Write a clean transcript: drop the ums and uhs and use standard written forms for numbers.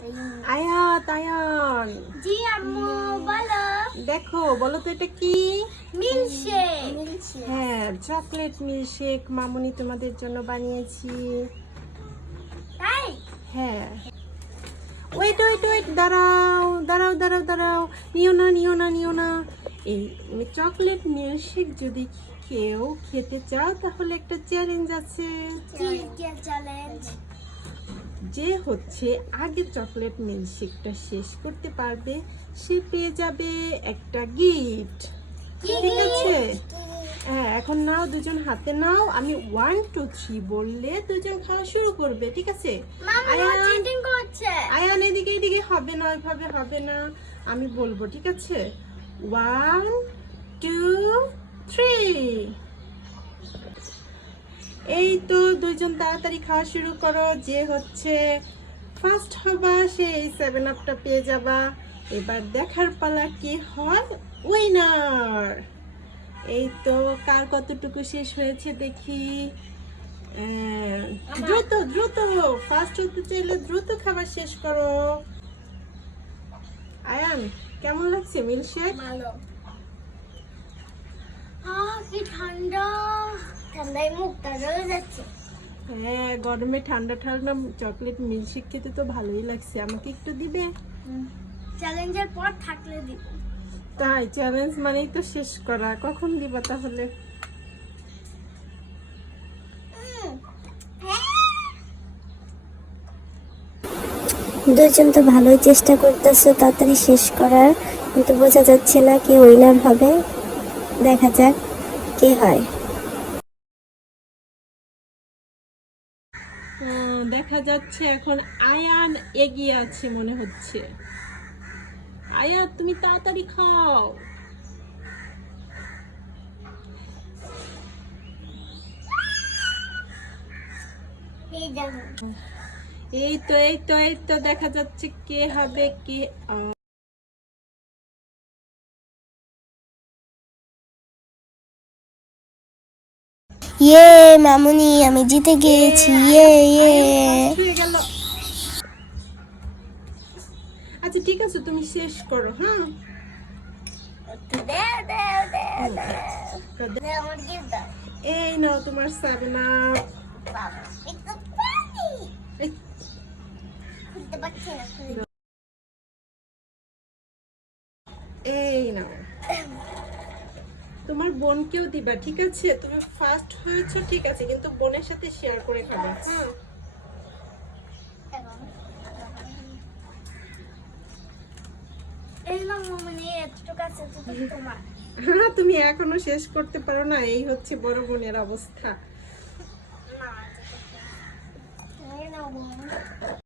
আয়াত আয়ান, জি আম্মু বলো। দেখো, বলো তো এটা কি? মিল্কশেক। হ্যাঁ, চকলেট মিল্কশেক মামুনি তোমাদের জন্য বানিয়েছি। তাই? হ্যাঁ, ওয়েট ওয়েট ওয়েট, দাঁড়াও দাঁড়াও দাঁড়াও দাঁড়াও, নিও না নিও না নিও না। এই চকলেট মিল্কশেক যদি কেউ খেতে চাও তাহলে একটা চ্যালেঞ্জ আছে। কি চ্যালেঞ্জ? যে হচ্ছে আগে চকলেট মিল্কশেকটা শেষ করতে পারবে সে পেয়ে যাবে একটা গিফট। ঠিক আছে? হ্যাঁ, এখন নাও, দুজন হাতে নাও। আমি 1 2 3 বললে দুজন খাওয়া শুরু করবে, ঠিক আছে? মামা চিটিং করছে। আয়ান, এদিকে এদিকে হবে না, ওইভাবে হবে না। আমি বলবো, ঠিক আছে? 1 2 3। এই তো, দুইজন তাড়াতাড়ি খাওয়া শুরু করো। যে হচ্ছে ফার্স্ট হবা সে এই 7 আপটা পেয়ে যাবা। এবার দেখার পালা কি হয়, উইনার। এই তো, কার কতটুকু শেষ হয়েছে দেখি। দ্রুত দ্রুত, ফার্স্ট হতে চাইলে দ্রুত খাবার শেষ করো। আয়ান, কেমন লাগছে মিল্কশেক? ভালো। কি ঠান্ডা, ঠান্ডায় মুখটা জ্বলে যাচ্ছে। হ্যাঁ, গরমে ঠান্ডা ঠান্ডা চকলেট মিল্কশেক খেতে তো ভালোই লাগছে। আমাকে একটু দিবে? চ্যালেঞ্জের পর থাকলে দিব। তাই, চ্যালেঞ্জ মানেই তো শেষ করা। কখন দিবা তাহলে? দুজন তো ভালোই চেষ্টা করতেছে তাড়াতাড়ি শেষ করার, কিন্তু বোঝা যাচ্ছে না কে উইনার হবে। দেখা যাক কে হয়। দেখা যাচ্ছে এখন আয়ান এগিয়ে আছে মনে হচ্ছে। আয়ান, তুমি তাড়াতাড়ি খাও। এই তো এই তো এই তো, দেখা যাচ্ছে কে হবে কে। ইয়ে মামুনি, আমি জিতে গিয়েছি। ইয়ে ইয়ে। হয়ে গেল। আচ্ছা ঠিক আছে, তুমি শেষ করো। হ্যাঁ, আমার গিফট দাও। এই নাও তোমার 7 আপ। বাবা, একটু পানি। এই, খুলতে পারছি না। এই নাও, তোমার বোনকেও দিবা, ঠিক আছে? তুমি ফার্স্ট হয়েছো, ঠিক আছে, কিন্তু বোনের সাথে শেয়ার করে খাবে। হ্যাঁ, এই নাও মামনি, এতটুকু আছে তো তোমার। তুমি এখনো শেষ করতে পারো না, এই হচ্ছে বড় বোনের অবস্থা। না, এই নাও বোন।